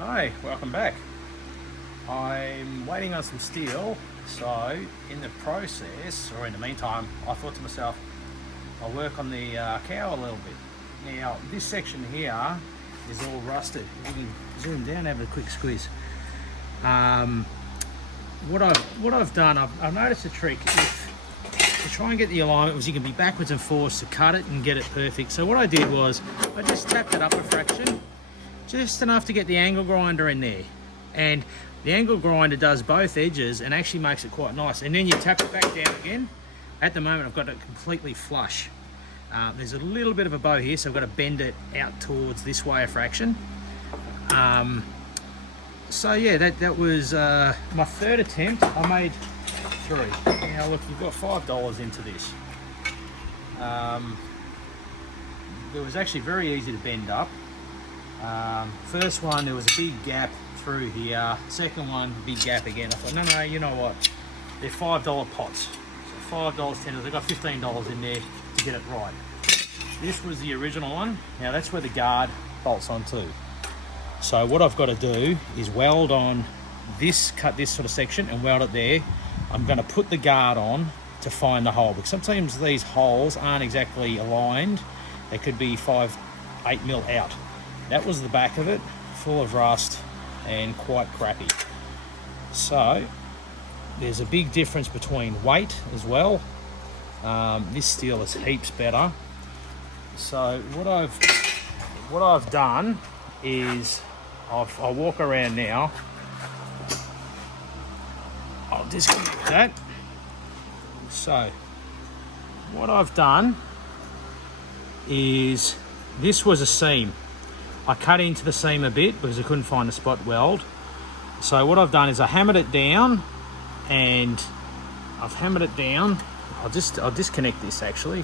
Hi, welcome back. I'm waiting on some steel, so in the process, or in the meantime, I thought to myself, I'll work on the cow a little bit. Now, this section here is all rusted. You can zoom down and have a quick squeeze. What I've done, I've noticed a trick. To try and get the alignment was you can be backwards and forwards to cut it and get it perfect. So what I did was, I just tapped it up a fraction, just enough to get the angle grinder in there. And the angle grinder does both edges and actually makes it quite nice. And then you tap it back down again. At the moment I've got it completely flush. There's a little bit of a bow here, so I've got to bend it out towards this way a fraction. So yeah, that was my third attempt. I made 3. Now look, you've got $5 into this. It was actually very easy to bend up. First one, there was a big gap through here. Second one, big gap again. I thought, no, you know what? They're $5 pots. So $5, $10. They've got $15 in there to get it right. This was the original one. Now that's where the guard bolts onto. So what I've got to do is weld on this, cut this sort of section and weld it there. I'm going to put the guard on to find the hole, because sometimes these holes aren't exactly aligned. They could be 5-8 mil out. That was the back of it, full of rust and quite crappy. So there's a big difference between weight as well. This steel is heaps better. So what I've done is I'll walk around now. I'll disconnect that. So what I've done is, this was a seam. I cut into the seam a bit because I couldn't find a spot weld. So what I've done is I hammered it down, and I've hammered it down. I'll disconnect this actually.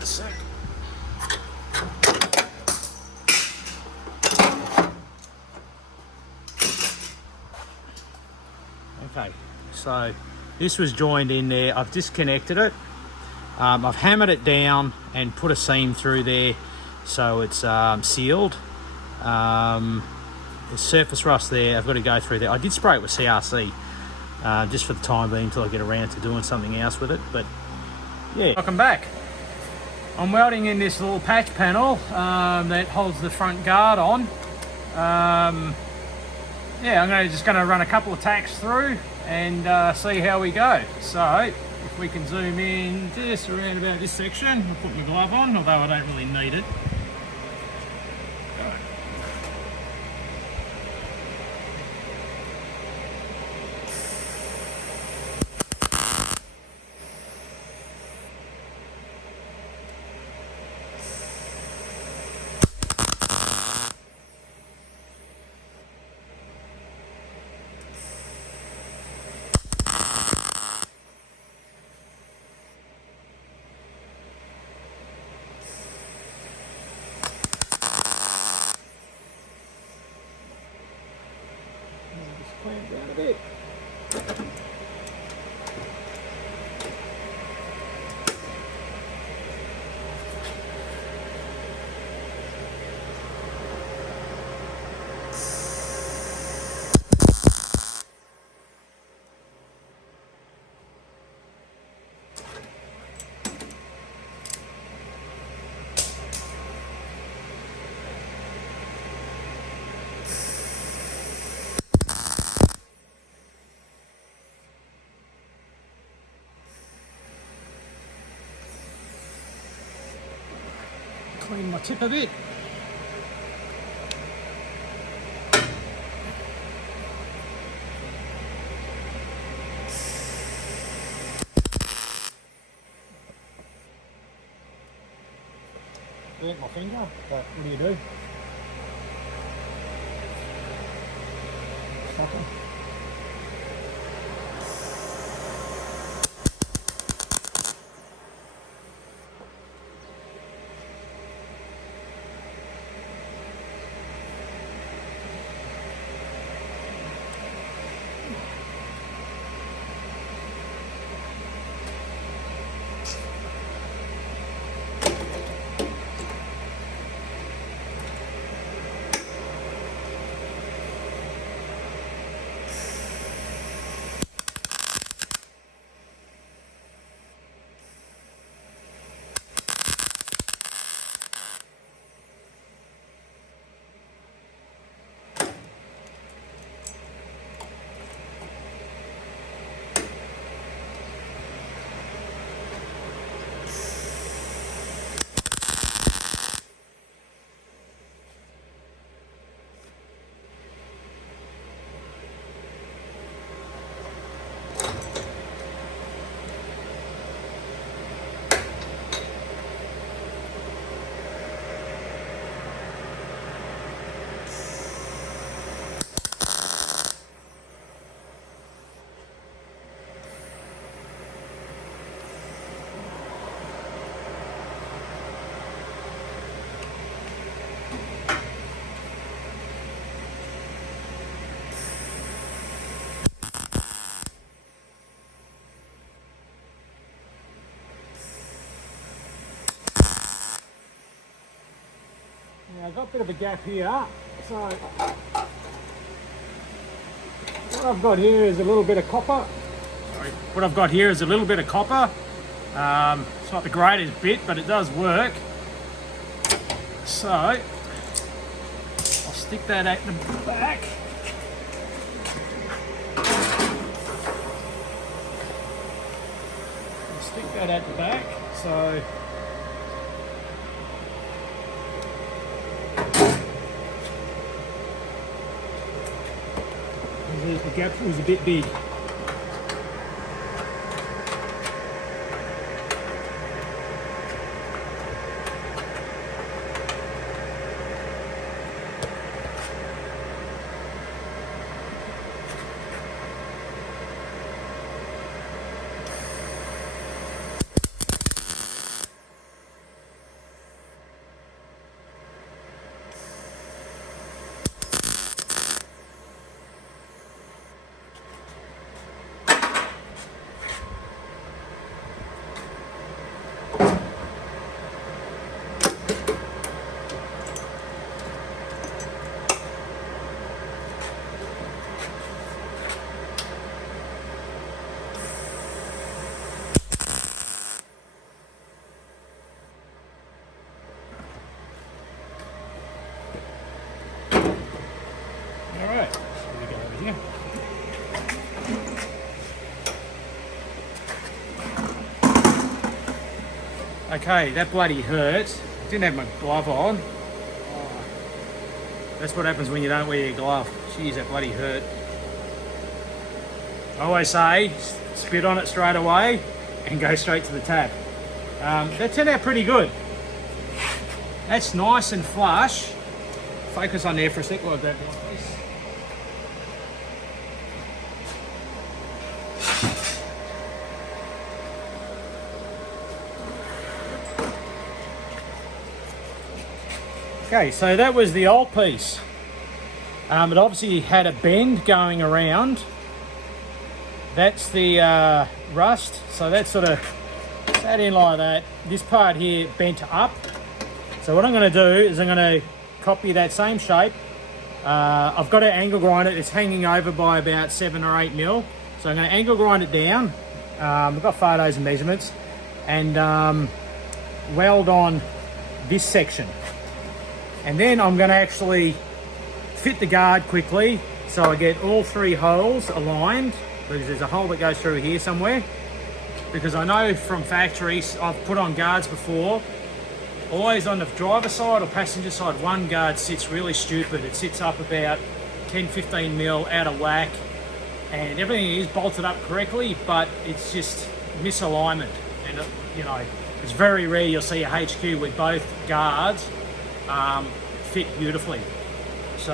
A sec. Okay, so this was joined in there. I've disconnected it. I've hammered it down and put a seam through there so it's sealed. There's surface rust there. I've got to go through there. I did spray it with CRC just for the time being until I get around to doing something else with it. But yeah, welcome back. I'm welding in this little patch panel that holds the front guard on. Yeah, I'm just going to run a couple of tacks through and see how we go. So if we can zoom in just around about this section, I'll put my glove on, although I don't really need it. Clamp down a bit. Clean my tip a bit. Burnt my finger, but what do you do? Sucker. I've got a bit of a gap here. So what I've got here is a little bit of copper. Sorry. What I've got here is a little bit of copper. It's not the greatest bit, but it does work. So I'll stick that at the back. I'll stick that at the back. So the gap was a bit big. Alright, here we go over here. Okay, that bloody hurt. Didn't have my glove on. Oh, that's what happens when you don't wear your glove. Jeez, that bloody hurt. I always say, spit on it straight away and go straight to the tap. That turned out pretty good. That's nice and flush. Focus on there for a sec while I grab one piece. Okay, so that was the old piece. It obviously had a bend going around. That's the rust, so that sort of sat in like that. This part here bent up. So what I'm going to do is I'm going to copy that same shape. I've got to angle grind it. It's hanging over by about 7 or 8 mil. So I'm going to angle grind it down. I've got photos and measurements, and weld on this section. And then I'm going to actually fit the guard quickly so I get all 3 holes aligned, because there's a hole that goes through here somewhere. Because I know from factories, I've put on guards before, always on the driver's side or passenger side, one guard sits really stupid. It sits up about 10-15 mil out of whack, and everything is bolted up correctly, but it's just misalignment. And you know, it's very rare you'll see a HQ with both guards fit beautifully. So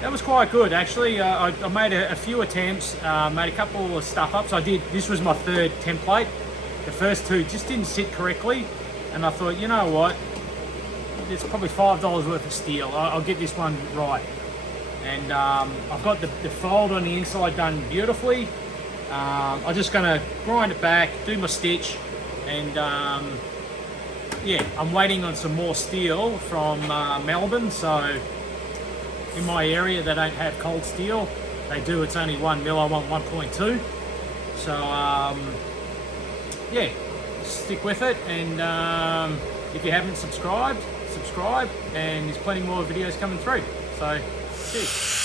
that was quite good actually. I made a few attempts, made a couple of stuff ups. This was my 3rd template. The first 2 just didn't sit correctly, and I thought, you know what, it's probably $5 worth of steel. I'll get this one right. And I've got the fold on the inside done beautifully. I'm just gonna grind it back, do my stitch, and yeah, I'm waiting on some more steel from Melbourne. So in my area they don't have cold steel. They do, it's only 1 mil. I want 1.2. So yeah, stick with it. And if you haven't subscribed, subscribe, and there's plenty more videos coming through. So cheers.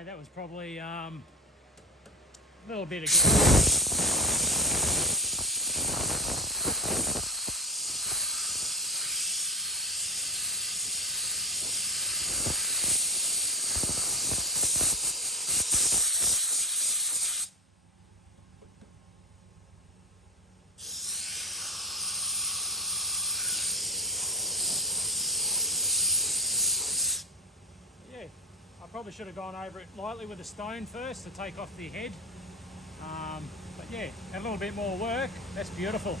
Okay, that was probably a little bit of... Yeah, I probably should have gone over it lightly with a stone first to take off the head. But yeah, a little bit more work. That's beautiful.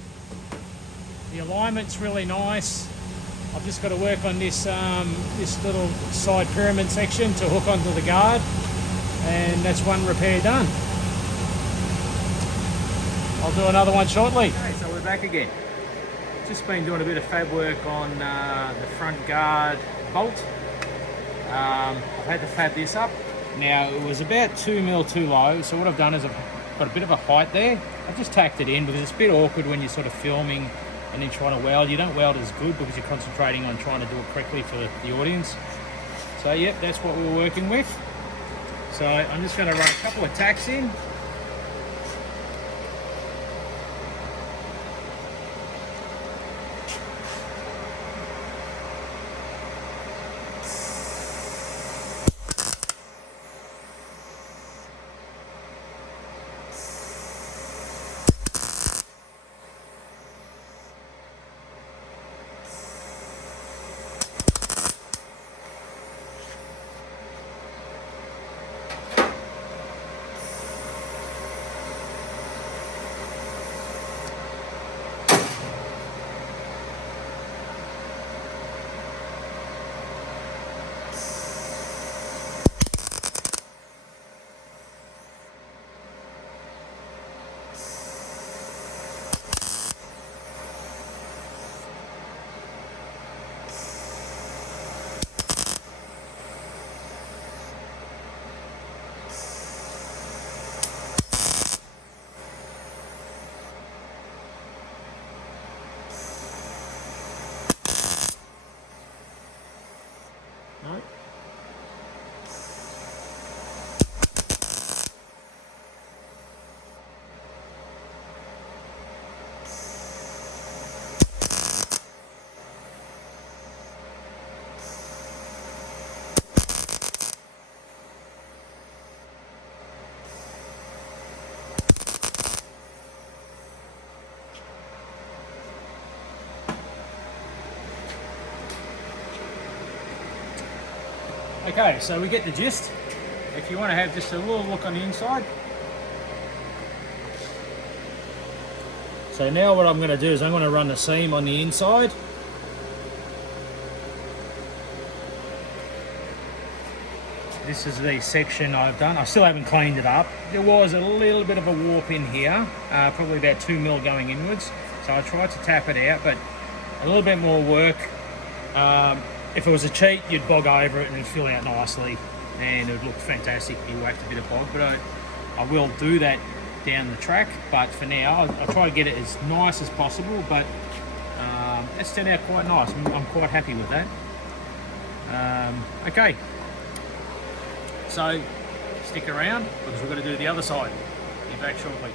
The alignment's really nice. I've just got to work on this this little side pyramid section to hook onto the guard, and that's one repair done. I'll do another one shortly. Okay, so we're back again. Just been doing a bit of fab work on the front guard bolt. I've had to fab this up. Now it was about 2 mil too low, so what I've done is I've got a bit of a height there. I've just tacked it in because it's a bit awkward when you're sort of filming and then trying to weld. You don't weld as good because you're concentrating on trying to do it correctly for the audience. So yep, that's what we were working with. So I'm just going to run a couple of tacks in. No. Okay, so we get the gist. If you want to have just a little look on the inside. So now what I'm going to do is I'm going to run the seam on the inside. This is the section I've done. I still haven't cleaned it up. There was a little bit of a warp in here, probably about 2 mil going inwards. So I tried to tap it out, but a little bit more work. If it was a cheat, you'd bog over it and it'd fill out nicely and it would look fantastic if you whacked a bit of bog. But I will do that down the track. But for now, I'll try to get it as nice as possible. But it's turned out quite nice. I'm quite happy with that. Okay. So stick around because we're going to do the other side. Be back shortly.